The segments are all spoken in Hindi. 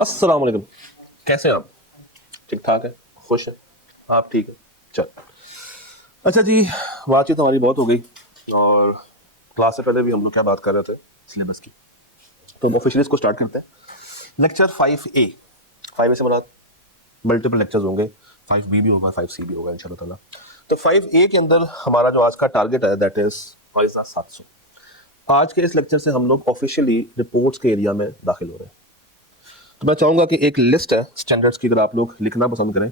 अस्सलाम वालेकुम। कैसे हैं आप? ठीक ठाक है? खुश हैं? आप ठीक है? चल। अच्छा जी, बातचीत हमारी बहुत हो गई और क्लास से पहले भी हम लोग क्या बात कर रहे थे सिलेबस की। तो हम ऑफिशियली इसको स्टार्ट करते हैं। Lecture 5A। 5A से मुराद मल्टीपल लेक्चर्स होंगे। 5B भी होगा, 5C भी होगा इंशाल्लाह ताला। तो 5A के अंदर हमारा जो आज का टारगेट है दैट इज 2700। आज के इस लेक्चर से हम लोग ऑफिशियली रिपोर्ट्स के एरिया में दाखिल हो रहे हैं। तो मैं चाहूंगा कि एक लिस्ट है स्टैंडर्ड्स की, अगर आप लोग लिखना पसंद करें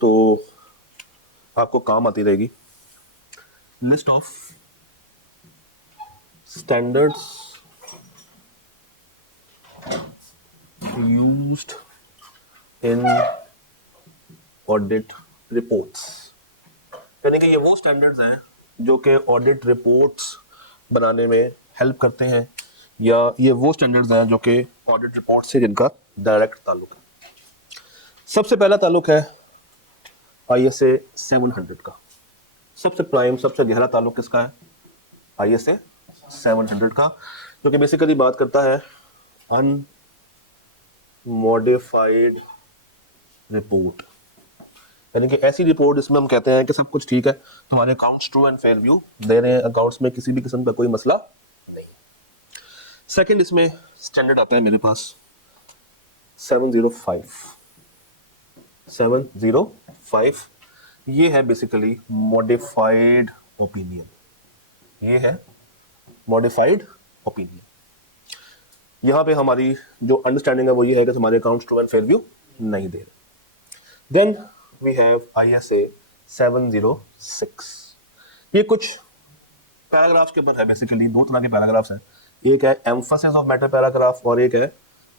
तो आपको काम आती रहेगी। List of standards used in audit reports, यानी कि ये वो स्टैंडर्ड्स हैं जो कि ऑडिट रिपोर्ट्स बनाने में हेल्प करते हैं, या ये वो स्टैंडर्ड्स हैं जो कि ऑडिट रिपोर्ट से जिनका डायरेक्ट ताल्लुक है। सबसे पहला ताल्लुक है ISA 700 का। सबसे प्राइम, सबसे गहरा ताल्लुक किसका है? ISA 700 का, जो कि बेसिकली बात करता है अनमॉडिफाइड रिपोर्ट, यानी कि ऐसी रिपोर्ट जिसमें हम कहते हैं कि सब कुछ ठीक है, तुम्हारे accounts true and fair view दे रहे हैं, अकाउंट्स में किसी भी किस्म का कोई मसला नहीं। सेकंड इसमें स्टैंडर्ड आता है मेरे पास 705। 705 ये है बेसिकली मॉडिफाइड ओपिनियन। ये है मॉडिफाइड ओपिनियन। यहां पे हमारी जो अंडरस्टैंडिंग है वो ये है कि तुम्हारे accounts true and fair view नहीं दे रहे। Then we have ISA 706। ये कुछ पैराग्राफ्स के ऊपर है। बेसिकली दो तरह के पैराग्राफ्स हैं, एक है एम्फसिस ऑफ मैटर पैराग्राफ और एक है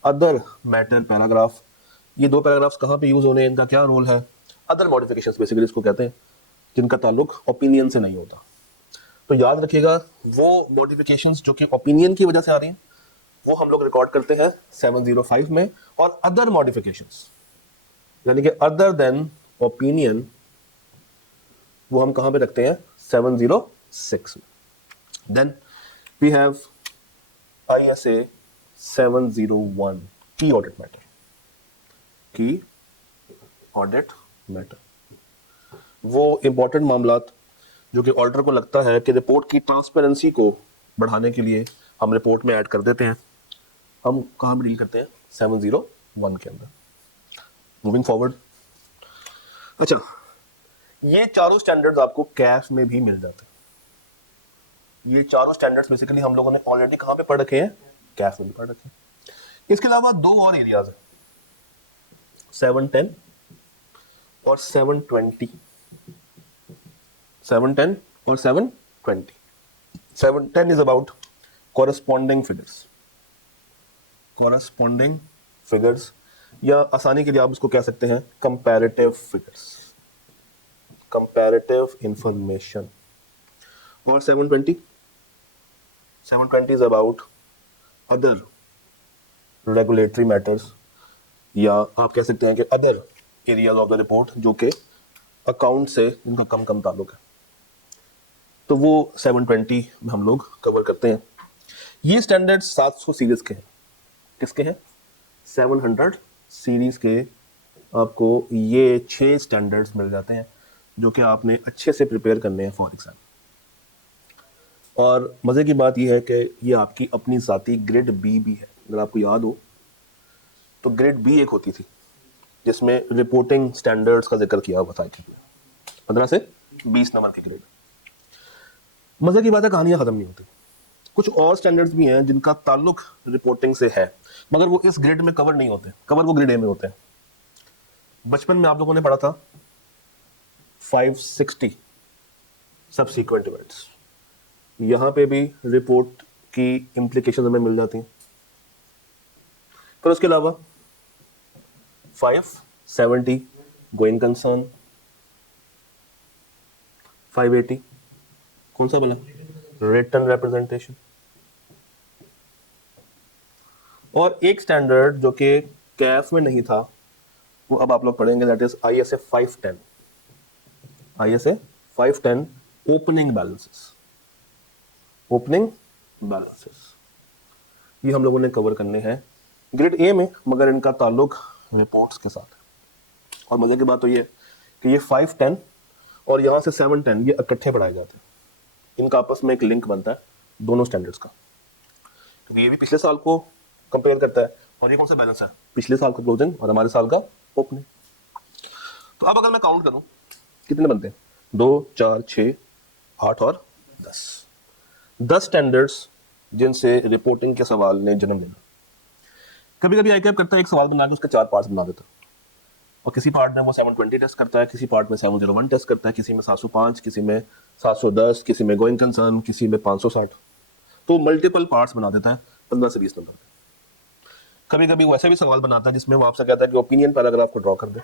अदर मैटर पैराग्राफ। ये दो पैराग्राफ्स कहाँ पे यूज होने हैं, इनका क्या रोल है? अदर मॉडिफिकेशंस बेसिकली इसको कहते हैं, जिनका ताल्लुक ओपिनियन से नहीं होता। तो याद रखिएगा, वो मॉडिफिकेशंस जो कि ओपिनियन की वजह से आ रही हैं वो हम लोग रिकॉर्ड करते हैं 705 में, और अदर मॉडिफिकेशंस यानी कि अदर देन ओपिनियन वो हम कहां पे रखते हैं? 706 में। देन वी हैव ISA 701 की ऑडिट मैटर। की ऑडिट मैटर वो इंपॉर्टेंट मामलात जो कि ऑडिटर को लगता है कि रिपोर्ट की ट्रांसपेरेंसी को बढ़ाने के लिए हम रिपोर्ट में ऐड कर देते हैं, हम कहां डील करते हैं? 701 के अंदर। मूविंग फॉरवर्ड, अच्छा, ये चारों स्टैंडर्ड्स आपको कैफ में भी मिल जाते हैं। ये चारों स्टैंडर्ड्स बेसिकली हम लोगों ने ऑलरेडी कहां पे पढ़ रखे हैं? कैफ में भी पढ़ रखे हैं। इसके अलावा दो और एरियाज हैं, 710 और 720। 710 और 720। 710 is about corresponding figures. Corresponding figures, या आसानी के लिए आप इसको कह सकते हैं कंपैरेटिव फिगर्स, कंपैरेटिव इंफॉर्मेशन। और 720 is about other regulatory matters, या आप कह सकते हैं कि other areas of the report जो कि अकाउंट से जिनका कम कम ताल्लुक है, तो वो 720 में हम लोग कवर करते हैं। ये स्टैंडर्ड 700 सीरीज के हैं। किसके हैं? 700 सीरीज के। आपको ये 6 स्टैंडर्ड्स मिल जाते हैं जो कि आपने अच्छे से प्रिपेयर करने हैं फॉर एग्जाम। और मज़े की बात यह है कि ये आपकी अपनी ज़ाती ग्रेड बी भी है। अगर आपको याद हो तो ग्रेड बी एक होती थी जिसमें रिपोर्टिंग स्टैंडर्ड्स का जिक्र किया हुआ था, 15 से 20 नंबर के ग्रेड। मज़े की बात है, कहानियां ख़त्म नहीं होती। कुछ और स्टैंडर्ड्स भी हैं जिनका ताल्लुक रिपोर्टिंग से है, मगर वो इस ग्रेड में कवर नहीं होते, कवर वो ग्रेड ए में होते हैं। बचपन में आप लोगों ने पढ़ा था 560 सबसीक्वेंट इवेंट्स। यहां पे भी रिपोर्ट की इंप्लीकेशन हमें मिल जाती हैं। फिर उसके अलावा 570 गोइंग कंसर्न। 580 कौन सा बोला? Written representation. और एक स्टैंडर्ड जो कि कैफ में नहीं था वो अब आप लोग पढ़ेंगे, that is ISA 510। ISA 510 opening balances. Opening balances ये हम लोगों ने कवर करने हैं ग्रेड ए में, मगर इनका ताल्लुक रिपोर्ट्स के साथ है। और मजे की बात तो ये है कि ये 5-10 और यहाँ से 7-10 ये इकट्ठे पढ़ाए जाते हैं, इनका आपस में एक लिंक बनता है दोनों स्टैंडर्ड्स का, क्योंकि ये भी पिछले साल को कंपेयर करता है और ये कौन सा बैलेंस है, पिछले साल का क्लोजिंग और हमारे साल का ओपनिंग। तो अब अगर मैं काउंट करूं कितने बनते हैं, 2 4 6 8 और 10 स्टैंडर्ड्स जिनसे रिपोर्टिंग के सवाल ने जन्म लेना। कभी कभी आईकैप करता है एक सवाल बना के उसके 4 पार्ट्स बना देता है, और किसी पार्ट में वो 720 टेस्ट करता है, किसी पार्ट में 701 टेस्ट करता है, किसी में 705, किसी में 710, किसी में गोइंग कंसर्न, किसी में 560। तो मल्टीपल पार्ट्स बना देता है 15 से 20 नंबर। कभी कभी वैसे भी सवाल बनाता है जिसमें वो आपसे कहता है कि ओपिनियन पैराग्राफ को ड्रॉ कर दे।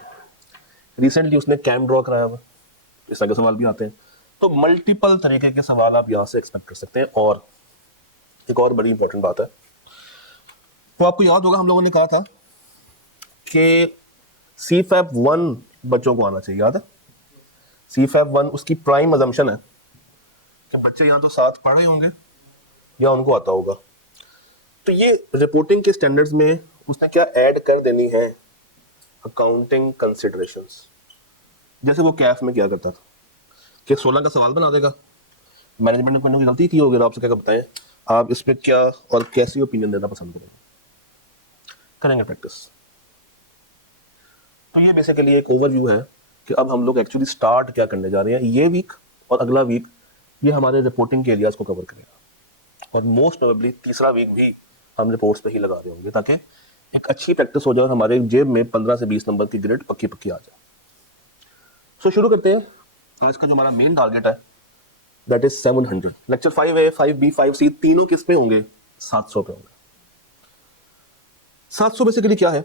रिसेंटली उसने कैम ड्रॉ कराया हुआ, इस तरह के सवाल भी आते हैं। तो मल्टीपल तरीके के सवाल आप यहाँ से एक्सपेक्ट कर सकते हैं। और एक और बड़ी इंपॉर्टेंट बात है, तो आपको याद होगा हम लोगों ने कहा था कि CFAP 1 बच्चों को आना चाहिए, याद है? CFAP 1 उसकी प्राइम अजम्पशन है कि बच्चे यहाँ तो साथ पढ़ रहे होंगे या उनको आता होगा। तो ये रिपोर्टिंग के स्टैंडर्ड्स में उसने क्या ऐड कर देनी है, अकाउंटिंग कंसिडरेशंस। जैसे वो कैफ में क्या करता था कि 16 का सवाल बना देगा, मैनेजमेंट ने कोई गलती की होगी तो आपसे क्या बताएं आप इस पर क्या और कैसी ओपिनियन देना पसंद करेंगे प्रैक्टिस। तो ये बेसिकली एक ओवरव्यू है कि अब हम लोग एक्चुअली स्टार्ट क्या करने जा रहे हैं। ये वीक और अगला वीक ये हमारे रिपोर्टिंग के एरियाज को कवर करेगा, और मोस्ट प्रोबेबली तीसरा वीक भी हम रिपोर्ट्स पे ही लगा रहे होंगे ताकि एक अच्छी प्रैक्टिस हो जाए और हमारे जेब में 15 से 20 नंबर की ग्रेड पक्की पक्की आ जाए। सो शुरू करते हैं। आज का जो हमारा मेन टारगेट है that is 700। Lecture 5A 5B 5C तीनों किस पे होंगे, 700 पे होंगे। 700 बेसिकली क्या है,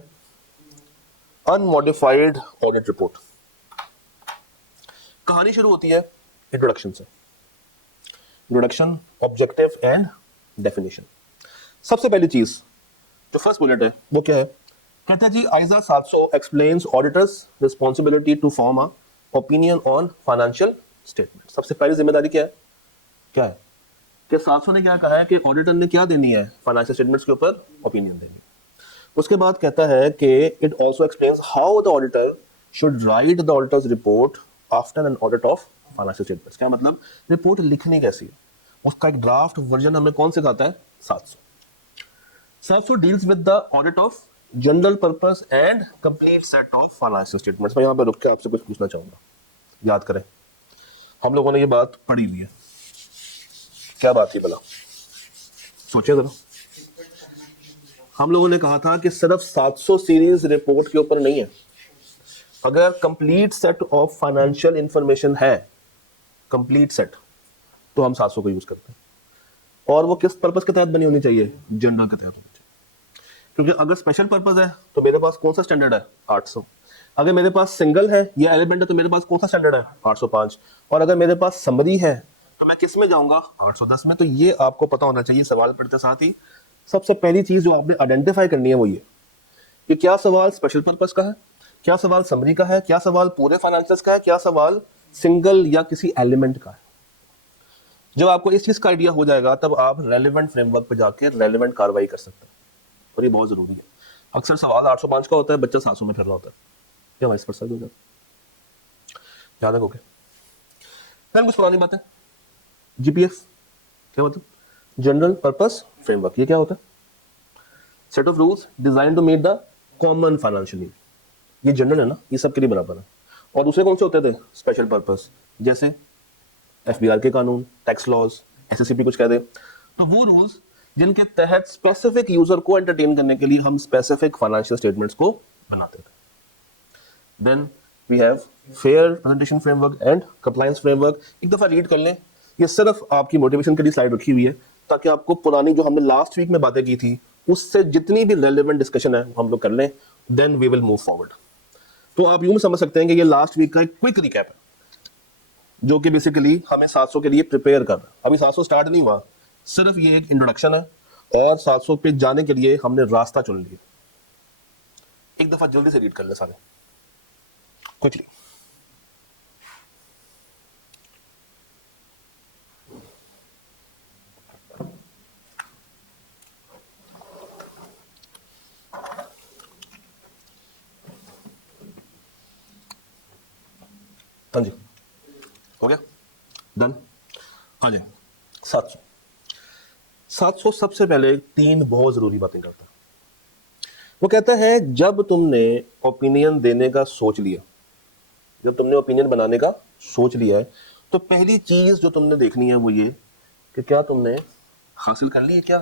अनमॉडिफाइड ऑडिट रिपोर्ट। कहानी शुरू होती है इंट्रोडक्शन से, इंट्रोडक्शन, ऑब्जेक्टिव एंड डेफिनेशन। सबसे पहली चीज जो फर्स्ट बुलेट है वो क्या है, कहता है जी ISA 700 explains auditors responsibility to form a opinion on financial statement. सबसे पहली जिम्मेदारी क्या है कि 700 ने क्या कहा है कि ऑडिटर ने क्या देनी है, फाइनेंशियल स्टेटमेंट्स के ऊपर ओपिनियन देनी है। उसके बाद कहता है कि it also explains how the auditor should write the auditors report after an audit of financial statements. क्या मतलब, रिपोर्ट लिखनी कैसी है, उसका एक ड्राफ्ट वर्जन हमें कौन सिखाता है, 700। 700 deals with the audit of general purpose and complete set of financial statements. मैं यहाँ पे रुक के आपसे कुछ पूछना चाहूंगा, याद करें हम लोगों ने ये बात पढ़ी हुई है, क्या बात थी भला, सोचे जरा। हम लोगों ने कहा था कि सिर्फ 700 सीरीज रिपोर्ट के ऊपर नहीं है, अगर complete set of financial information है, कंप्लीट सेट, तो हम 700 को यूज करते हैं। और वो किस पर्पस के तहत बनी होनी चाहिए, जनरल के तहत होनी चाहिए। क्योंकि अगर स्पेशल पर्पस है तो मेरे पास कौन सा स्टैंडर्ड है, 800। अगर मेरे पास सिंगल है या एलिमेंट है तो मेरे पास कौन सा स्टैंडर्ड है, 805। और अगर मेरे पास समरी है तो मैं किस में जाऊंगा, 810 में। तो ये आपको पता होना चाहिए सवाल पढ़ते साथ ही। सबसे पहली चीज जो आपने आइडेंटिफाई करनी है वो ये कि क्या सवाल स्पेशल पर्पस का है, क्या सवाल समरी का है, क्या सवाल पूरे फाइनेंशियल्स का है, क्या सवाल सिंगल या किसी एलिमेंट का है। जब आपको इस चीज का आइडिया हो जाएगा तब आप रेलेवेंट फ्रेमवर्क पे जाके रेलेवेंट कार्रवाई कर सकते हैं, और ये बहुत जरूरी है। अक्सर सवाल 805 का होता है, बच्चा 700 में फिर रहा होता है, क्या वाइस वर्सा हो जाता है, याद रखोगे। फिर कुछ पुरानी बात है, GPF क्या मतलब, जनरल पर्पस फ्रेमवर्क। ये क्या होता है, set of rules design to meet the common financial need. ये जनरल है ना, ये सबके लिए बराबर है। और दूसरे कौन से होते थे, स्पेशल पर्पस, जैसे FBR के कानून, टैक्स लॉज, SSCP कुछ कह दे। तो वो रूल्स जिनके तहत स्पेसिफिक यूजर को एंटरटेन करने के लिए हम स्पेसिफिक फाइनेंशियल स्टेटमेंट्स को बनाते थे। Then we have fair presentation framework and compliance framework. एक दफा रीड कर लें, ये सिर्फ आपकी मोटिवेशन के लिए स्लाइड रखी हुई है ताकि आपको पुरानी जो हमने लास्ट वीक में बातें की थी उससे जितनी भी रेलेवेंट डिस्कशन है हम लोग कर लें, then we will move forward. तो आप यूं समझ सकते हैं कि ये लास्ट वीक का एक क्विक रिकैप है जो कि बेसिकली हमें 700 के लिए प्रिपेयर कर रहा है। अभी 700 स्टार्ट नहीं हुआ, सिर्फ ये एक इंट्रोडक्शन है और 700 पे जाने के लिए हमने रास्ता चुन लिया। एक दफा जल्दी से रीड कर ले सारे क्विकली। हाँ जी, हो गया, डन। हाँ जी, 700। 700 सबसे पहले 3 बहुत जरूरी बातें करता है। वो कहता है जब तुमने ओपिनियन देने का सोच लिया, जब तुमने ओपिनियन बनाने का सोच लिया है, तो पहली चीज जो तुमने देखनी है वो ये कि क्या तुमने हासिल कर ली है क्या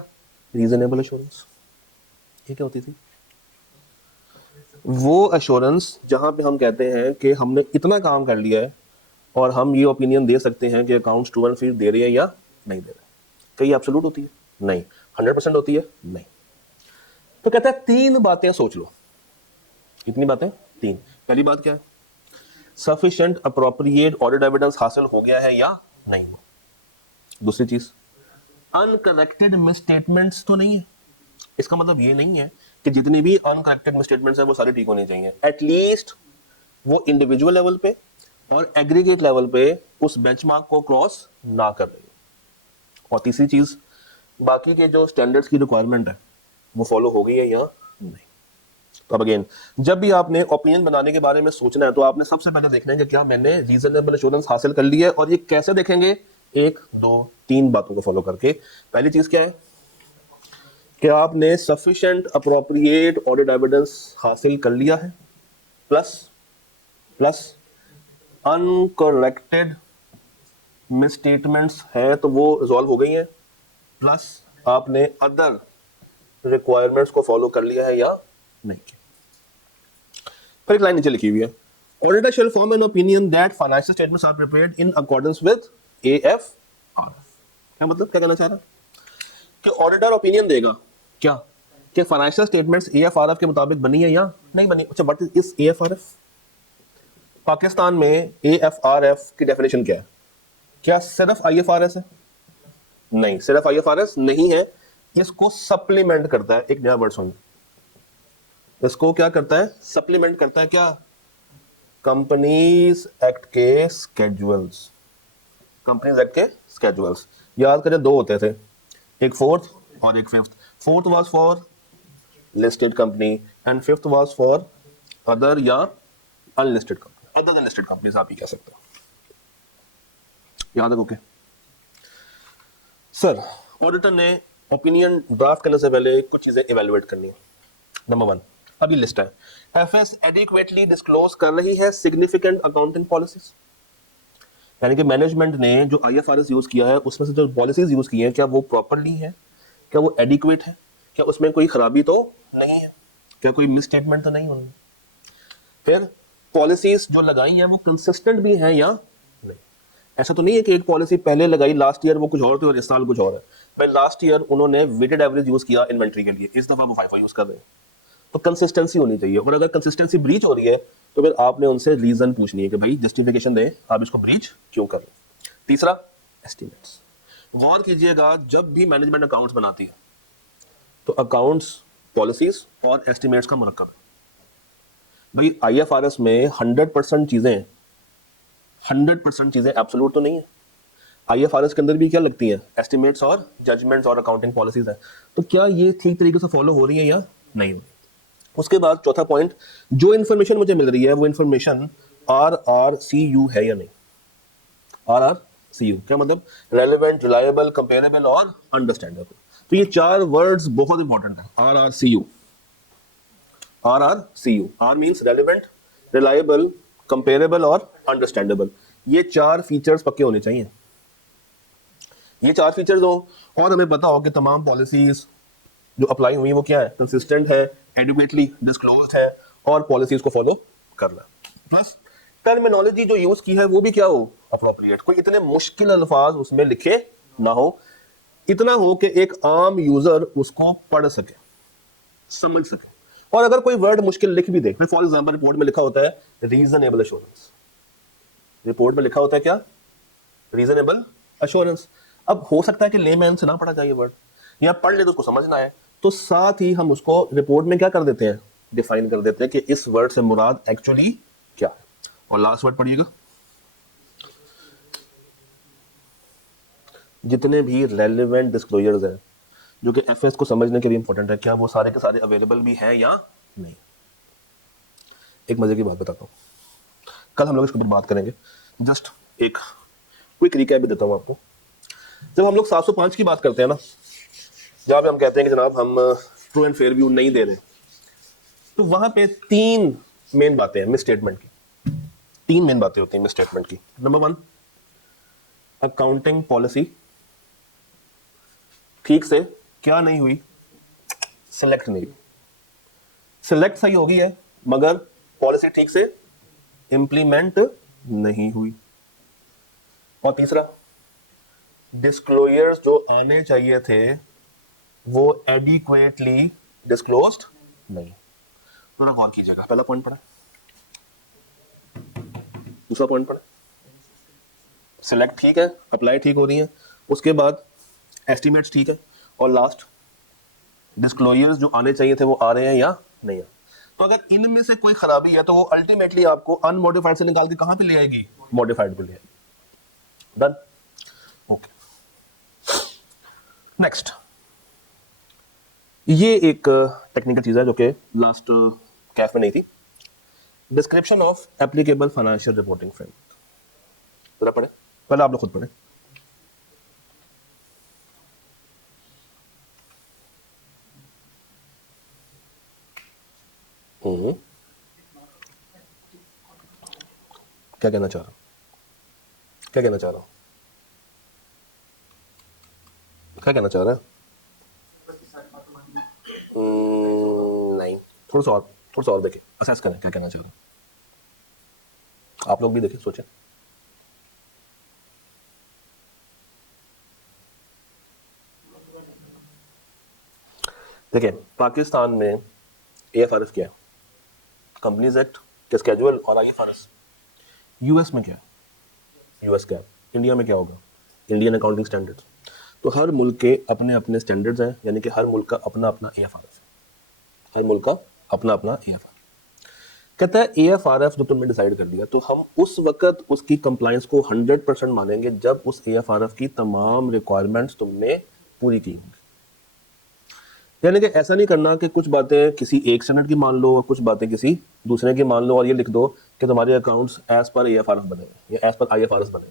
रीजनेबल एश्योरेंस। ये क्या होती थी? वो एश्योरेंस जहां पे हम कहते हैं कि हमने इतना काम कर लिया है और हम ये ओपिनियन दे सकते हैं कि अकाउंट्स ट्रू एंड फेयर दे रहे हैं या नहीं दे रहे। कहीं एब्सोल्यूट होती है? नहीं। 100% होती है? नहीं। तो कहता है 3 बातें सोच लो। कितनी बातें? 3। पहली बात क्या है? सफिशिएंट अप्रोप्रिएट ऑडिट एविडेंस हासिल हो गया है या नहीं। दूसरी चीज, अनकरेक्टेड मिसस्टेटमेंट्स तो नहीं है। इसका मतलब ये नहीं है कि जितनी भी अनकरेक्टेड मिसस्टेटमेंट्स है वो सारी ठीक होनी चाहिए। एटलीस्ट वो इंडिविजुअल लेवल पे और एग्रीगेट लेवल पे उस बेंचमार्क को क्रॉस ना कर रही। और तीसरी चीज, बाकी के जो स्टैंडर्ड्स की रिक्वायरमेंट है वो फॉलो हो गई है या नहीं। तो अब अगेन, जब भी आपने ओपिनियन बनाने के बारे में सोचना है तो आपने सबसे पहले देखना है कि क्या मैंने रीजनेबल एश्योरेंस हासिल कर ली है। और ये कैसे देखेंगे? 1, 2, 3 बातों को फॉलो करके। पहली चीज क्या है कि आपने सफिशिएंट अप्रोप्रिएट ऑडिट एविडेंस हासिल कर लिया है, प्लस अनकरेक्टेड मिसस्टेटमेंट्स है तो वो रिजॉल्व हो गई हैं, प्लस आपने अदर रिक्वायरमेंट्स को फॉलो कर लिया है या नहीं। फिर एक लाइन नीचे लिखी हुई है, auditor shall form an opinion that financial statements are prepared in accordance with AFR। क्या मतलब, क्या कहना चाह रहा है कि ऑडिटर ओपिनियन देगा क्या कि फाइनेंशियल स्टेटमेंट्स AFRF के मुताबिक बनी है या नहीं बनी। अच्छा, व्हाट इज AFRF? पाकिस्तान में AFRF की डेफिनेशन क्या है? क्या सिर्फ IFRS है? नहीं, सिर्फ IFRS नहीं है। इसको सप्लीमेंट करता है। एक नया वर्ड सुन, इसको क्या करता है? सप्लीमेंट करता है। क्या? कंपनीज एक्ट के स्केड्यूल्स। कंपनीज एक्ट के स्केड्यूल्स याद करें, 2 होते थे, एक 4th और एक 5th। 4th was for listed company and 5th was for other या unlisted company, other than listed companies आप ही कह सकते हो। याद है? ओके सर, ऑडिटर ने ओपिनियन ड्राफ्ट करने से पहले कुछ चीजें इवैल्यूएट करनी है। नंबर 1, अभी लिस्ट है, एफएस एडिक्वेटली डिस्क्लोज कर रही है सिग्निफिकेंट अकाउंटिंग पॉलिसीज। यानी कि मैनेजमेंट ने जो IFRS यूज किया है उसमें से जो पॉलिसीज यूज की है क्या वो प्रॉपरली है, क्या वो एडिक्वेट है, क्या उसमें कोई खराबी तो नहीं है, क्या कोई मिसस्टेटमेंट तो नहीं उनमें। फिर पॉलिसीज जो लगाई हैं वो कंसिस्टेंट भी हैं या नहीं। ऐसा तो नहीं है कि एक पॉलिसी पहले लगाई लास्ट ईयर वो कुछ और थी और इस साल कुछ और है। भाई लास्ट ईयर उन्होंने वेटेड एवरेज यूज किया इन्वेंट्री के लिए, इस दफा वो FIFO यूज कर रहे हैं। तो कंसिस्टेंसी होनी चाहिए। और अगर कंसिस्टेंसी ब्रीच हो रही है तो फिर आपने उनसे रीजन पूछनी है कि भाई जस्टिफिकेशन दें आप इसको ब्रीच क्यों कर रहे हैं। तीसरा, एस्टिमेट्स। गौर कीजिएगा, जब भी मैनेजमेंट अकाउंट्स बनाती है तो अकाउंट्स पॉलिसीज और एस्टिमेट्स का मरकब है। भाई IFRS में 100% चीजें एब्सोल्यूट तो नहीं है। IFRS के अंदर भी क्या लगती है? एस्टिमेट्स और जजमेंट्स और अकाउंटिंग पॉलिसीज है। तो क्या ये ठीक तरीके से फॉलो हो रही है या नहीं? उसके बाद चौथा पॉइंट, जो इन्फॉर्मेशन मुझे मिल रही है वो इन्फॉर्मेशन RRCU है या नहीं। RRCU क्या मतलब? रेलेवेंट, रिलायबल, कंपेरेबल और अंडरस्टैंडेबल। तो ये 4 वर्ड्स बहुत इंपॉर्टेंट है। RRCU R means relevant, reliable, comparable और अंडरस्टैंडेबल। ये 4 फीचर्स पक्के होने चाहिए। ये 4 फीचर्स हो और हमें पता हो कि तमाम पॉलिसीज जो अप्लाई हुई वो क्या है? कंसिस्टेंट है, एडुकेटली डिस्क्लोज्ड है और पॉलिसीज को फॉलो कर रहा है। प्लस टर्मिनोलॉजी जो यूज की है वो भी क्या हो? अप्रोप्रिएट। कोई इतने मुश्किल अल्फाज उसमें लिखे ना हो, इतना हो कि एक आम यूजर उसको पढ़ सके, समझ सके। और अगर कोई वर्ड मुश्किल लिख भी दे, फॉर एग्जांपल रिपोर्ट में लिखा होता है रीजनेबल एश्योरेंस, रिपोर्ट में लिखा होता है क्या? Reasonable assurance. अब हो सकता है कि लेमैन से ना पढ़ा जाए वर्ड, या पढ़ ले तो उसको समझना है, तो साथ ही हम उसको रिपोर्ट में क्या कर देते हैं? डिफाइन कर देते हैं कि इस वर्ड से मुराद एक्चुअली क्या है। और लास्ट वर्ड पढ़िएगा, जितने भी रेलेवेंट डिस्क्लोजर्स हैं जो कि एफएस को समझने के लिए इंपॉर्टेंट है, क्या वो सारे के सारे अवेलेबल भी हैं या नहीं। एक मजे की बात बताता हूँ, कल हम लोग इसके ऊपर बात करेंगे। जस्ट एक क्विक रिकैप भी देता हूं आपको। जब हम लोग 705 की बात करते हैं ना, जहां पे हम कहते हैं कि जनाब हम ट्रू एंड फेयर व्यू नहीं दे रहे, तो वहां पे 3 मेन बातें हैं मिस स्टेटमेंट की। 3 मेन बातें होती हैं मिस स्टेटमेंट की। नंबर 1, अकाउंटिंग पॉलिसी ठीक से क्या नहीं हुई, सिलेक्ट नहीं हुई। सिलेक्ट सही होगी है मगर पॉलिसी ठीक से इंप्लीमेंट नहीं हुई। और तीसरा, डिस्क्लोजर्स जो आने चाहिए थे वो एडिक्वेटली डिस्क्लोज्ड नहीं। थोड़ा गौर कीजिएगा। पहला पॉइंट पढ़ा, दूसरा पॉइंट पढ़ा, सिलेक्ट ठीक है, अप्लाई ठीक हो रही है, उसके बाद एस्टिमेट्स ठीक है, और लास्ट डिस्क्लोजर्स जो आने चाहिए थे वो आ रहे हैं या नहीं आ। तो अगर इनमें से कोई खराबी है तो वो अल्टीमेटली आपको अनमोडिफाइड से निकाल के कहां पे ले आएगी, मॉडिफाइड पे ले आएगी। Done, okay. नेक्स्ट, ये एक टेक्निकल चीज है जो कि लास्ट कैफ में नहीं थी। Description of applicable financial reporting framework. जरा पढ़े, पहले आप लोग खुद पढ़े। क्या कहना चाह रहा हूं, क्या कहना चाह रहा हूं, क्या कहना चाह रहा है? नहीं, थोड़ा सा और देखें, असेस करें क्या कहना चाह रहे हैं। आप लोग भी देखें, सोचें। देखिए, पाकिस्तान में AFRS क्या है, कंपनीज एक्ट के स्केड्यूल और IFRS। यूएस में क्या है, यूएस क्या है। इंडिया में क्या होगा, इंडियन अकाउंटिंग स्टैंडर्ड्स। तो हर मुल्क के अपने अपने स्टैंडर्ड्स हैं, यानी कि हर मुल्क का अपना अपना AFRS है, हर मुल्क का अपना अपना AFRS। कहता है AFRS जो तुमने डिसाइड कर दिया तो हम उस वक्त उसकी कंप्लायंस को 100% मानेंगे जब उस AFRS की तमाम रिक्वायरमेंट्स तुमने पूरी की होंगी। यानी कि ऐसा नहीं करना कि कुछ बातें किसी एक स्टैंडर्ड की मान लो और कुछ बातें किसी दूसरे की मान लो और ये लिख दो कि तुम्हारे अकाउंट्स एज पर AFRS बने या एज पर IFRS बने।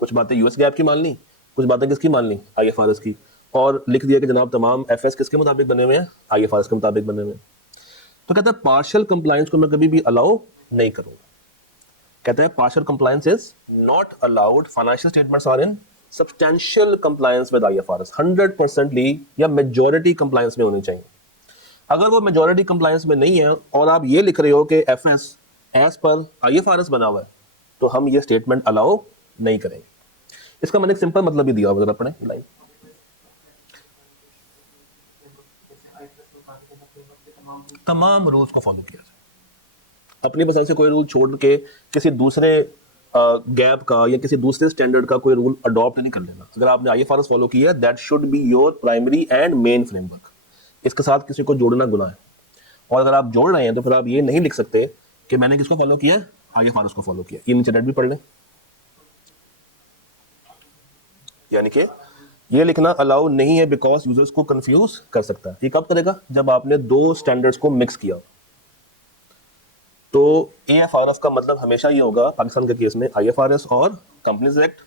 कुछ बातें US गैप की मान ली, कुछ बातें किसकी मान ली, IFRS की, और लिख दिया कि जनाब तमाम FS किसके मुताबिक बने हुए हैं, IFRS के मुताबिक बने हुए हैं। तो कहता है पार्शियल कंप्लायंस को मैं कभी भी अलाउ नहीं करूंगा। कहता है partial compliance is not allowed, financial statements are in substantial compliance with IFRS, 100% या मेजॉरिटी कंप्लायंस में होनी चाहिए। अगर वो मेजॉरिटी कंप्लायंस में नहीं है और आप ये लिख रहे हो कि FS एज पर IFRS बना हुआ है, तो हम ये स्टेटमेंट अलाउ नहीं करेंगे। इसका मैंने एक सिंपल मतलब भी दिया हुआ, जरा पढ़ें लाइन। तमाम रूल्स को फॉलो किया जाए, अपनी पसंद से कोई रूल छोड़ के किसी दूसरे गैप का या किसी दूसरे स्टैंडर्ड का कोई रूल अडॉप्ट नहीं कर लेना। अगर आपने IFRS फॉलो किया है, that should be your primary and main framework. इसके साथ किसी को जोड़ना गुनाह है, और अगर आप जोड़ रहे हैं तो फिर आप ये नहीं लिख सकते कि मैंने किसको फॉलो किया, IFRS को फॉलो किया। ये नीचे डेट भी पढ़ लें। यानी कि ये लिखना अलाउ नहीं है बिकॉज यूजर्स को कंफ्यूज कर सकता है। ये कब करेगा, जब आपने दो स्टैंडर्ड्स को मिक्स किया। तो AFRS का मतलब हमेशा ये होगा पाकिस्तान के केस में IFRS और कंपनीज एक्ट,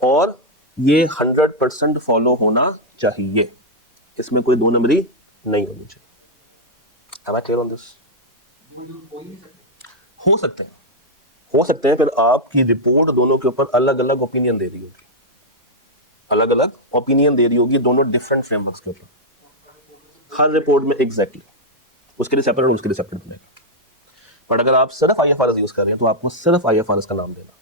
और ये 100% फॉलो होना चाहिए, इसमें कोई दो नंबरी नहीं होनी चाहिए। Am I clear on this? हो सकते हैं फिर आपकी रिपोर्ट दोनों के ऊपर अलग अलग ओपिनियन दे रही होगी, अलग अलग ओपिनियन दे रही होगी दोनों डिफरेंट फ्रेमवर्क्स के ऊपर, हर रिपोर्ट में एग्जैक्टली उसके लिए सेपरेट और उसके लिए सेपरेट बनेगा। बट अगर आप सिर्फ IFRS यूज कर रहे हैं तो आपको सिर्फ IFRS का नाम देना,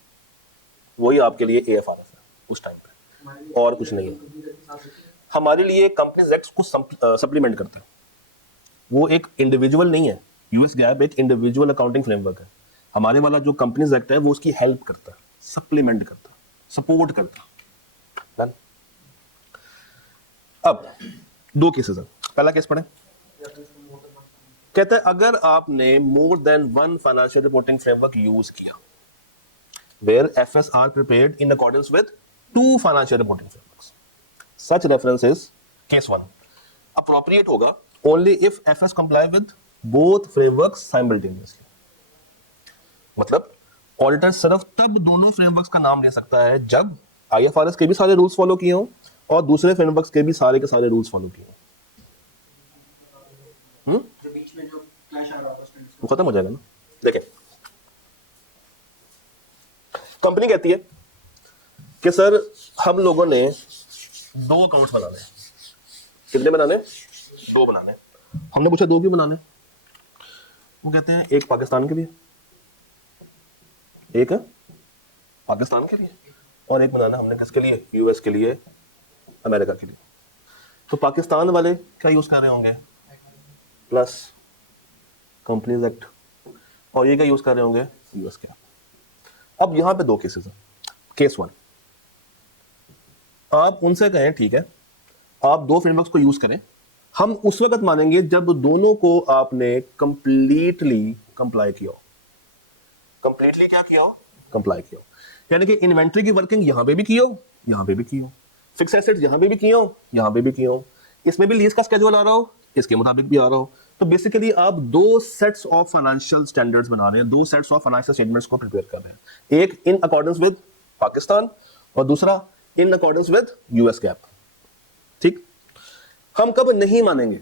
वही आपके लिए AFRS है उस टाइम पे, और कुछ नहीं है। हमारे लिए कंपनीज एक्ट को सप्लीमेंट करता है, वो एक इंडिविजुअल नहीं है। US गैप एक इंडिविजुअल अकाउंटिंग फ्रेमवर्क है, हमारे वाला जो कंपनीज एक्ट है वो उसकी हेल्प करता है, सप्लीमेंट करता है, सपोर्ट करता है। अब दो केसेस हैं। पहला केस पढ़ें। कहता है अगर आपने more than one financial reporting framework use किया where FS are prepared in accordance with two financial reporting frameworks, such reference is case 1 appropriate होगा only if FS comply with both frameworks simultaneously। मतलब ऑडिटर सिर्फ तब दोनों फ्रेमवर्क्स का नाम ले सकता है जब आईएफआरएस के भी सारे रूल्स फॉलो किए हों और दूसरे फ्रेमवर्क्स के भी सारे रूल्स फॉलो किए हों। जो बीच में जो क्लैश आ रहा होगा स्टैंडर्ड्स वो खत्म हो जाएगा ना। देखें, कंपनी कहती है कि सर हम लोगों ने 2 अकाउंट्स बनाने हैं। कितने बनाने? 2 बनाने। हमने पूछा 2 क्यों बनाने? वो कहते हैं एक पाकिस्तान के लिए, एक पाकिस्तान के लिए, और एक बनाना हमने किसके लिए? यूएस के लिए, अमेरिका के लिए। तो पाकिस्तान वाले क्या यूज कर रहे होंगे? प्लस कंपनीज एक्ट, और ये क्या यूज कर रहे होंगे? यूएस के। अब यहां पे 2 केसेस हैं। केस 1, आप उनसे कहें ठीक है आप 2 फ्रेमवर्क्स को यूज करें, हम उस वक्त मानेंगे जब दोनों को आपने कंप्लीटली कंप्लाई किया हो। कंप्लीटली क्या किया हो? कंप्लाई किया हो। यानी कि इन्वेंट्री की वर्किंग यहां पे भी की हो, यहां पे भी की हो, फिक्स एसेट्स यहां पे भी किए हो, यहां पे भी किए हो, इसमें भी लीज का स्केड्यूल आ रहा हो, इसके मुताबिक भी आ रहा हो। तो बेसिकली आप 2 सेट्स ऑफ फाइनेंशियल स्टैंडर्ड्स बना रहे हैं, 2 सेट्स ऑफ फाइनेंशियल स्टेटमेंट्स को प्रिपेयर कर रहे हैं, एक इन अकॉर्डेंस विद पाकिस्तान और दूसरा इन अकॉर्डेंस विद यूएस गैप। ठीक, हम कब नहीं मानेंगे?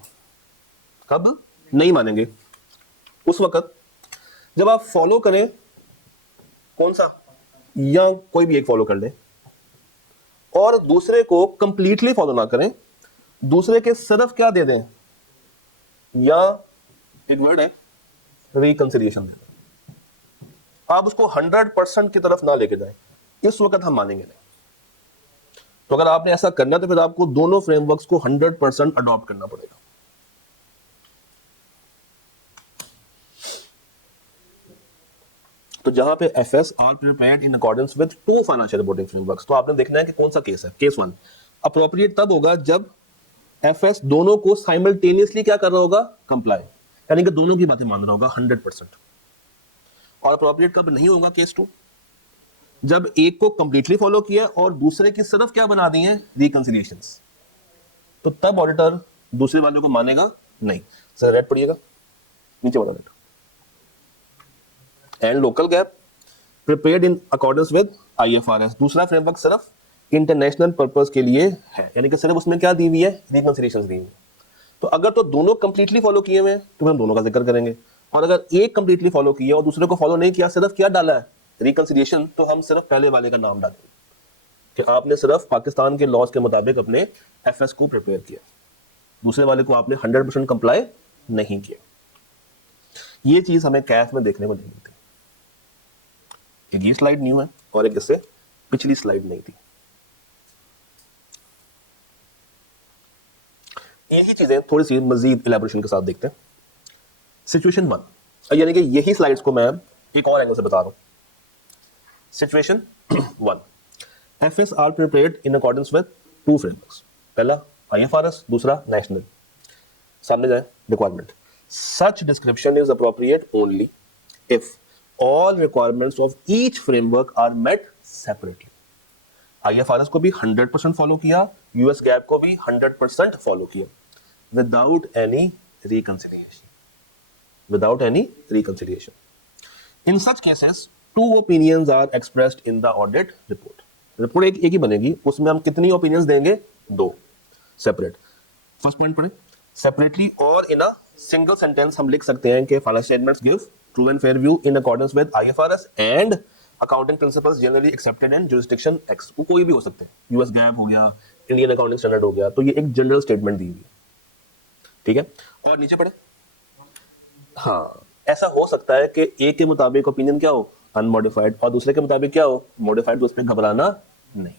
कब नहीं मानेंगे? उस वक्त जब आप फॉलो करें, कौन सा, या कोई भी एक फॉलो कर ले, और दूसरे को कंप्लीटली फॉलो ना करें, दूसरे के सिर्फ क्या दे दें, या एक वर्ड है रिकंसिलिएशन दे दें, आप उसको 100% की तरफ ना लेके जाएं, इस वक्त हम मानेंगे नहीं। तो अगर आपने ऐसा करना तो फिर आपको दोनों फ्रेमवर्क्स को 100% अडॉप्ट करना पड़ेगा। तो जहां पे FS are prepared in accordance with 2 financial reporting frameworks, तो आपने देखना है कि कौन सा केस है। केस 1 अप्रोप्रिएट तब होगा जब एफएस दोनों को साइमल्टेनियसली क्या कर रहा होगा? कंप्लाई, यानी कि दोनों की बातें मान रहा होगा 100%। और अप्रोप्रिएट कब नहीं होगा? केस 2 जब एक को कंप्लीटली फॉलो किया और दूसरे की सिर्फ क्या बना दी है? रिकंसिलिएशंस। तो तब ऑडिटर दूसरे वाले को मानेगा नहीं। सर रेड पढ़िएगा, नीचे वाला red. And local gap prepared in accordance with IFRS, दूसरा फ्रेमवर्क सिर्फ इंटरनेशनल पर्पस के लिए है, यानी कि सिर्फ उसमें क्या दी हुई है? रिकंसिलिएशंस दी हुई है। तो अगर तो दोनों कंप्लीटली फॉलो किए हुए हैं तो हम दोनों का जिक्र करेंगे, और अगर एक कंप्लीटली फॉलो किया और दूसरे को फॉलो नहीं किया, सिर्फ क्या डाला है? रिकंसिलिएशन, तो हम सिर्फ पहले वाले का नाम डालेंगे कि आपने सिर्फ पाकिस्तान के लॉज के मुताबिक अपने एफएस को प्रिपेयर किया, दूसरे वाले को आपने 100% कंप्लाई नहीं किया। ये चीज हमें कैफ में देखने को नहीं मिलती। एक ये स्लाइड न्यू है और एक इससे पिछली स्लाइड नहीं थी। यही चीजें थोड़ी सी मजीद इलैबोरेशन के साथ देखते हैं। सिचुएशन 1, यानी कि यही स्लाइड्स को मैं एक और एंगल से बता रहा हूं। Situation 1, FS are prepared in accordance with 2 frameworks, पहला आईएफआरएस, दूसरा नेशनल। सामने जाए requirement, such description is appropriate only if all requirements of each framework are met separately. IFRS को भी 100% फॉलो किया, यूएस गैप को भी 100% फॉलो किया, without any reconciliation, without any reconciliation. In such cases 2 opinions are expressed in the audit report. Report एक ही बनेगी, उसमें हम कितनी ओपिनियंस देंगे? 2 सेपरेट। फर्स्ट पॉइंट पढ़े, सेपरेटली और इन अ सिंगल सेंटेंस हम लिख सकते हैं कि financial statements give true and fair view in accordance with IFRS and accounting principles generally accepted in jurisdiction x. वो कोई भी हो सकते हैं, यूएस गैप हो गया, इंडियन अकाउंटिंग स्टैंडर्ड हो गया, तो ये एक जनरल स्टेटमेंट दी हुई है। ठीक है, और नीचे पढ़े, हाँ ऐसा हो सकता है कि एक के मुताबिक ओपिनियन क्या हो? अनमॉडिफाइड, और दूसरे के मुताबिक क्या हो? मॉडिफाइड। तो उस पर घबराना नहीं।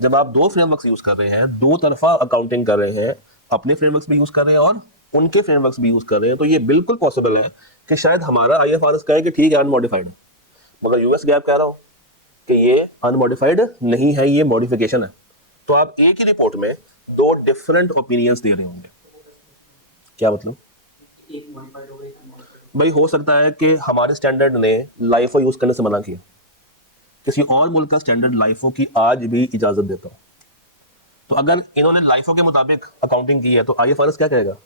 जब आप 2 फ्रेमवर्क्स यूज कर रहे हैं, 2 तरफा अकाउंटिंग कर रहे हैं, अपने फ्रेमवर्क्स भी यूज कर रहे हैं और उनके फ्रेमवर्क्स भी यूज कर रहे हैं, तो ये बिल्कुल पॉसिबल है कि शायद हमारा आईएफआरएस कहे कि ठीक है अनमॉडिफाइड है, मगर यूएस गैप कह रहा हो कि ये अनमॉडिफाइड नहीं है, ये मॉडिफिकेशन है। तो आप एक ही रिपोर्ट में 2 डिफरेंट ओपिनियंस दे रहे होंगे। क्या मतलब? एक मॉडिफाइड हो गई, भाई हो सकता है कि हमारे स्टैंडर्ड ने लाइफो यूज करने से मना किया, किसी और मुल्क का स्टैंडर्ड लाइफो की आज भी इजाजत देता हो। तो अगर इन्होंने लाइफो के मुताबिक अकाउंटिंग की है तो आईएफआरएस क्या कहेगा?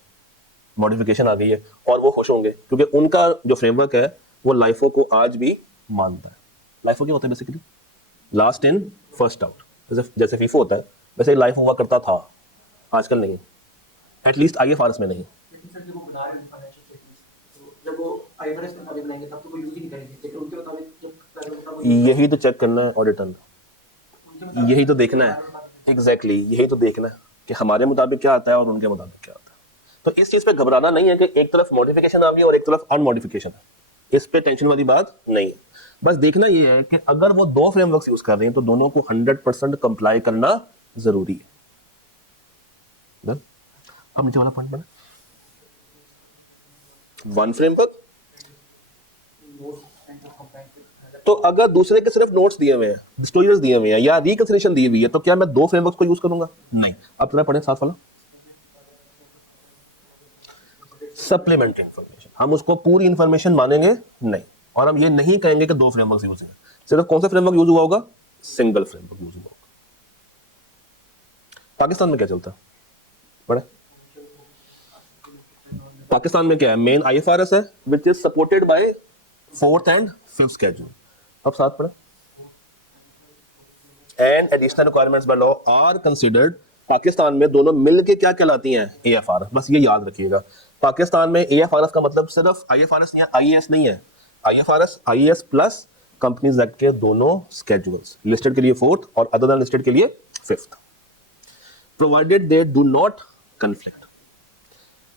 मॉडिफिकेशन आ गई है, और वो खुश होंगे क्योंकि उनका जो फ्रेमवर्क है वो लाइफो को आज भी मानता है। लाइफो क्या होता है basically, last in first out, जैसे जैसे फीफो होता है वैसे लाइफ हुआ करता था, आजकल नहीं, एटलीस्ट आईएफआरएस में नहीं। लेकिन सर जब वो बना रहे हैं फाइनेंशियल स्टेटमेंट्स, तो जब वो आईएफआरएस के मुताबिक बनाएंगे तब तो वो यूज ही नहीं करेंगे, लेकिन उनके मुताबिक जब पहले होता है वो use यही तो चेक करना है ऑडिटर ने, उनके मुताबिक यही तो देखना है, एग्जैक्टली यही तो देखना है कि हमारे मुताबिक क्या आता है और उनके मुताबिक क्या आता है। तो इस चीज पे घबराना नहीं है कि एक तरफ मॉडिफिकेशन आ गई और एक तरफ अनमॉडिफिकेशन है, इस पे टेंशन वाली बात नहीं है। बस देखना ये है कि अगर वो दो फ्रेमवर्क्स यूज कर रहे हैं तो दोनों को 100% कंप्लाई करना जरूरी है। Done? अब नीचे वाला पॉइंट पढ़ा, one framework, notes and compliance के तो अगर दूसरे के सिर्फ नोट्स दिए हुए हैं, डिस्क्लोजर्स दिए हुए हैं या रिकंसिडरेशन दी हुई है, तो क्या मैं दो फ्रेमवर्क्स को यूज करूंगा? नहीं। अब थोड़ा पढ़े साथ वाला, सप्लीमेंट्री इंफॉर्मेशन, हम उसको पूरी इंफॉर्मेशन मानेंगे नहीं, और हम ये नहीं कहेंगे कि दो फ्रेमवर्क यूज हैं। सिर्फ कौन सा फ्रेमवर्क यूज हुआ होगा? सिंगल फ्रेमवर्क यूज हुआ होगा। पाकिस्तान में क्या चलता है पढ़े, पाकिस्तान में क्या है, मेन आईएफआरएस है which is supported by fourth and fifth schedule. अब साथ पढ़े, and additional requirements by law are considered, Pakistan में दोनों मिलके क्या कहलाती हैं? एएफआरएस। बस ये याद रखिएगा, पाकिस्तान में एएफआरएस का मतलब सिर्फ आईएफआरएस या आईएएस नहीं है, IFRS IAS plus companies act के दोनों स्केड्यूल्स, लिस्टेड के लिए फोर्थ और अदर देन लिस्टेड के लिए fifth, provided they do not conflict.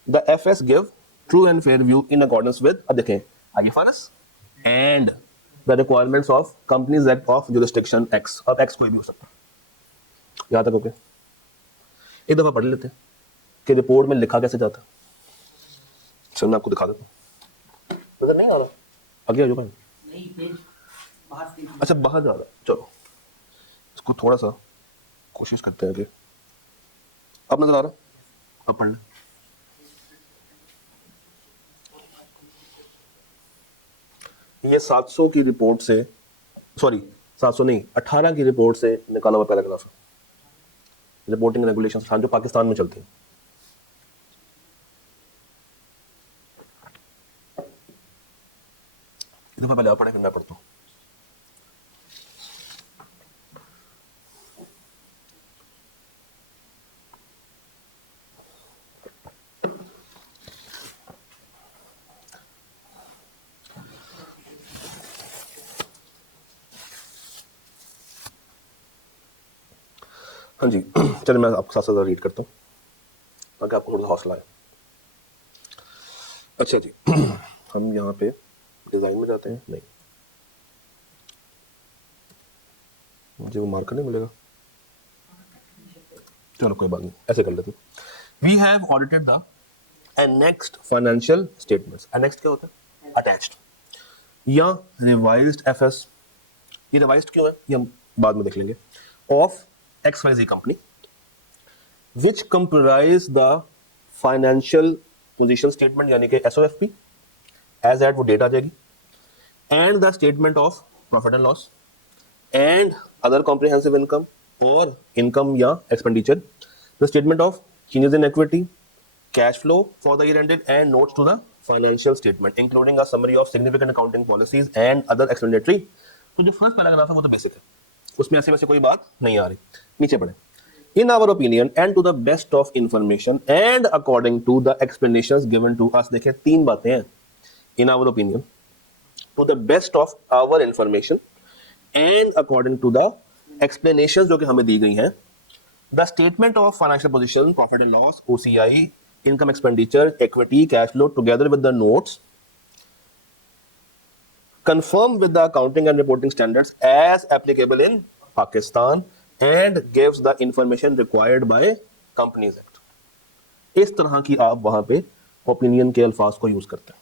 The FS give true and fair view in accordance with देखें IFRS and the requirements of Companies Act of Jurisdiction X, और X कोई भी हो सकता है, यहाँ तक ओके। एक दफा पढ़ लेते हैं कि रिपोर्ट में लिखा कैसे जाता है। चल मैं आपको दिखा देता हूँ, नजर नहीं आ रहा, आगे आ जाओ भाई। नहीं पेज बाहर से अच्छा बाहर जा रहा है, चलो इसको थोड़ा सा कोशिश करते हैं कि अब नजर आ रहा है, अब पढ़ लें। ये 700 की रिपोर्ट से, सॉरी 700 नहीं 18 की रिपोर्ट से निकाला हुआ पैराग्राफ है, रिपोर्टिंग रेगुलेशंस जो पाकिस्तान में चलते हैं। एक दफा पहले आप पढ़े फिर मैं पढ़ता हूँ। हाँ जी चलिए मैं आपके साथ साथ रीड करता हूँ ताकि आपको थोड़ा सा हौसला है। अच्छा जी हम यहाँ पे डिजाइन में जाते हैं, नहीं मुझे वो मार्कर नहीं मिलेगा, चलो कोई बात नहीं ऐसे कर लेते हैं। We have audited the annexed financial statements, annexed क्या होता है? अटैच्ड या रिवाइज्ड एफएस, ये रिवाइज्ड क्यों है ये हम बाद में देख लेंगे, of XYZ company which comprise the financial position statement यानी कि SOFP एज एट वो डेट आ जाएगी, and the statement of profit and loss and other comprehensive income और इनकम या expenditure, the statement of changes in equity, cash flow for the year ended and notes to the financial statement including a summary of significant accounting policies and other explanatory. तो जो फर्स्ट पैराग्राफ है वो तो बेसिक है, उसमें ऐसे वैसे कोई बात नहीं आ रही, नीचे पढ़े। In our opinion and to the best of information and according to the explanations given to us, देखिए तीन बातें हैं, in our opinion, to the best of our information and according to the explanations जो कि हमें दी गई हैं, the statement of financial position, profit and loss, OCI, income expenditure, equity, cash flow together with the notes confirm with the accounting and reporting standards as applicable in Pakistan and gives the information required by Companies Act। इस तरह की आप वहां पे ओपिनियन के अल्फाज को यूज करते हैं,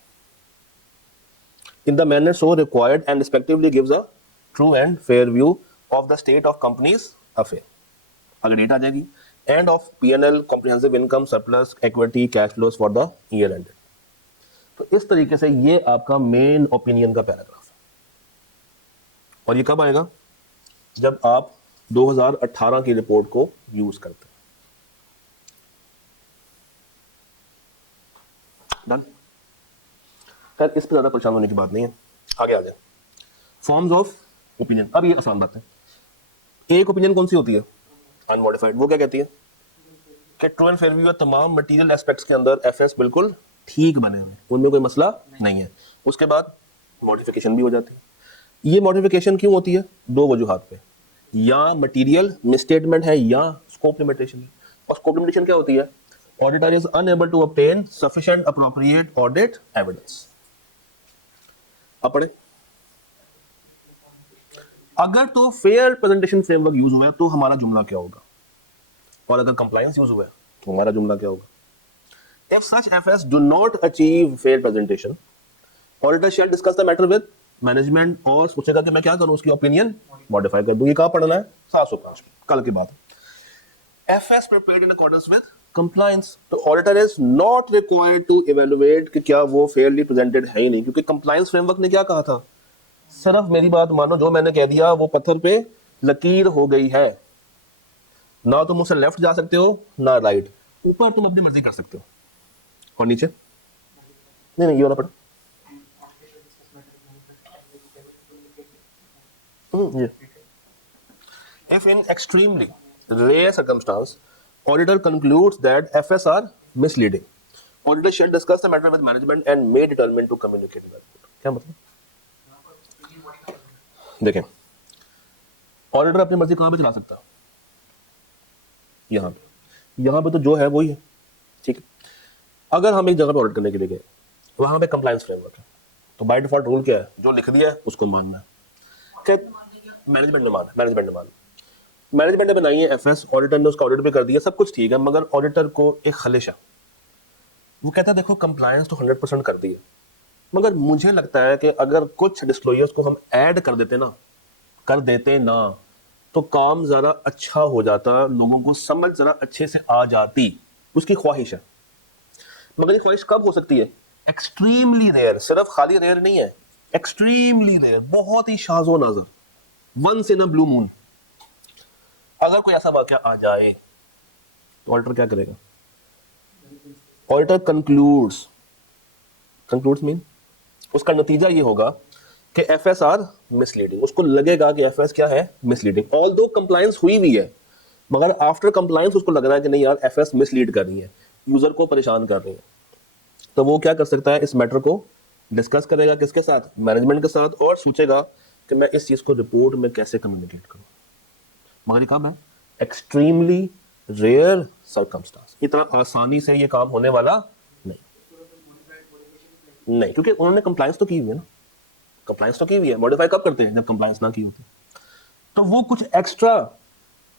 in the manner so required and respectively gives a true and fair view of the state of companies affair, अगर डेट आ जाएगी, end of P&L, comprehensive income, surplus, equity, cash flows for the year ended. तो इस तरीके से ये आपका मेन ओपिनियन का पैराग्राफ है, और ये कब आएगा? जब आप 2018 की रिपोर्ट को यूज करते हैं। डन, खैर इस पर ज्यादा परेशान होने की बात नहीं है, आगे आ जाए। Forms of opinion. अब ये आसान बात है, एक ओपिनियन कौन सी होती है? अनमॉडिफाइड। वो क्या कहती है कि ट्रू एंड फेयर व्यू तमाम मटेरियल एस्पेक्ट्स के अंदर एफएस बिल्कुल ठीक बने हुए, उनमें कोई मसला नहीं है। उसके बाद मॉडिफिकेशन भी हो जाती है। ये मॉडिफिकेशन क्यों होती है? दो वजूहात पे, या मटेरियल मिसस्टेटमेंट है या स्कोप लिमिटेशन है। और स्कोप लिमिटेशन क्या होती है? Auditor is unable to obtain sufficient appropriate audit evidence. अब पढ़े, अगर तो फेयर प्रेजेंटेशन फ्रेमवर्क यूज हुआ है तो हमारा जुमला क्या होगा, और अगर कंप्लायंस यूज हुआ है तो हमारा जुमला क्या होगा? If such FS do not achieve fair presentation, auditor shall discuss the matter with management और सोचेगा कि मैं क्या करूं, उसकी ओपिनियन मॉडिफाई कर दूं। ये कहां पढ़ना है? 705 कल की बात है। FS prepared in accordance with compliance, तो auditor is not required to evaluate कि क्या वो fairly presented है ही नहीं, क्योंकि compliance framework ने क्या कहा था? सिर्फ मेरी बात मानो, जो मैंने कह दिया वो पत्थर पे लकीर हो गई है। ना तुम उससे लेफ्ट जा सकते हो ना राइट, ऊपर तुम अपनी मर्जी कर सकते हो और नीचे नहीं, ये वाला पढ़ो। ये if in extremely rare circumstance auditor concludes that FS are misleading, auditor shall discuss the matter with management and may determine to communicate the report। क्या मतलब? देखें, ऑडिटर अपनी मर्जी कहां पे चला सकता है? यहां पे तो जो है वही है, ठीक है। अगर हम एक जगह पे ऑडिट करने के लिए गए, वहां पे कंप्लायंस फ्रेमवर्क है, तो बाय डिफॉल्ट रूल क्या है? जो लिख दिया है उसको मानना है। क्या मैनेजमेंट ने माना? मैनेजमेंट ने बनाई है एफएस, ऑडिटर ने उसका ऑडिट भी कर दिया, सब कुछ ठीक है, मगर ऑडिटर को एक खलिश है। वो कहता है देखो कंप्लायंस तो 100% कर दी है, मगर मुझे लगता है कि अगर कुछ डिस्क्लोजर्स को हम ऐड कर देते ना तो काम जरा अच्छा हो जाता, लोगों को समझ जरा अच्छे से आ जाती। उसकी ख्वाहिश है, मगर ये ख्वाहिश कब हो सकती है? एक्सट्रीमली रेयर, सिर्फ खाली रेयर नहीं है, एक्सट्रीमली रेयर, बहुत ही शाज़ो नाज़र, once in a blue moon. अगर कोई ऐसा वाकया आ जाए तो ऑडिटर क्या करेगा? ऑडिटर कंक्लूड्स मीन उसका नतीजा ये होगा कि एफएस आर मिसलीडिंग। उसको लगेगा कि एफएस क्या है? मिसलीडिंग। ऑल्दो कंप्लायंस हुई है, मगर आफ्टर कंप्लायंस उसको लग रहा है कि नहीं यार एफएस मिसलीड कर रही है, यूजर को परेशान कर रही है। तो वो क्या कर सकता है? इस मैटर को डिस्कस करेगा, किसके साथ? मैनेजमेंट के साथ, और सोचेगा कि मैं इस चीज को रिपोर्ट में कैसे कम्युनिकेट करूं। मगर ये कब है? Extremely rare circumstance. इतना आसानी से ये काम होने वाला नहीं, क्योंकि उन्होंने कंप्लायंस तो की हुई है ना, कंप्लायंस तो की हुई है। मॉडिफाई कब करते हैं? जब कंप्लायंस ना की होती। तो वो कुछ एक्स्ट्रा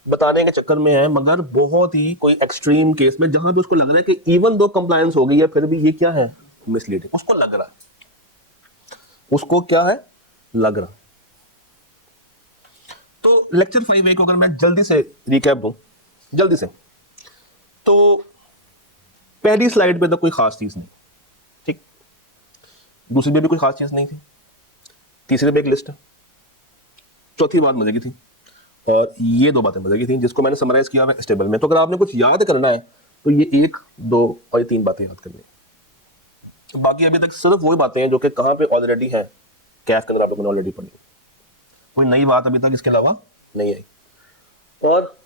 बताने के चक्कर में है, मगर बहुत ही कोई एक्सट्रीम केस में जहां पे उसको लग रहा है कि इवन दो कंप्लायंस हो गई है फिर भी ये क्या है? मिसलीडिंग। उसको लग रहा है, उसको क्या है? लग रहा। तो लेक्चर 5A को अगर मैं जल्दी से रिकैप दूं, जल्दी से, तो पहली स्लाइड पे तो कोई खास चीज नहीं, ठीक। दूसरी पे भी कोई खास चीज नहीं थी, तीसरे पे एक लिस्ट है, चौथी बात मजे की थी, और ये दो बातें मजे की थी जिसको मैंने समराइज किया है स्टेबल में। तो अगर आपने कुछ याद करना है तो ये 1, 2 और 3 बातें याद करनी है। तो बाकी अभी तक सिर्फ वही बातें हैं जो कि कहां पे ऑलरेडी है, कैफ के अंदर आप लोगों ने ऑलरेडी पढ़ी। कोई नई बात अभी तक इसके अलावा नहीं आई। और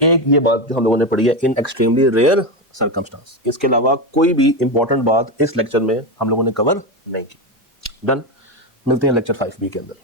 एक ये बात जो हम लोगों ने पढ़ी है, इन एक्सट्रीमली रेयर सर्कमस्टांस, इसके अलावा कोई भी इंपॉर्टेंट बात इस लेक्चर में हम लोगों ने कवर नहीं की। डन। मिलते हैं लेक्चर 5B के अंदर।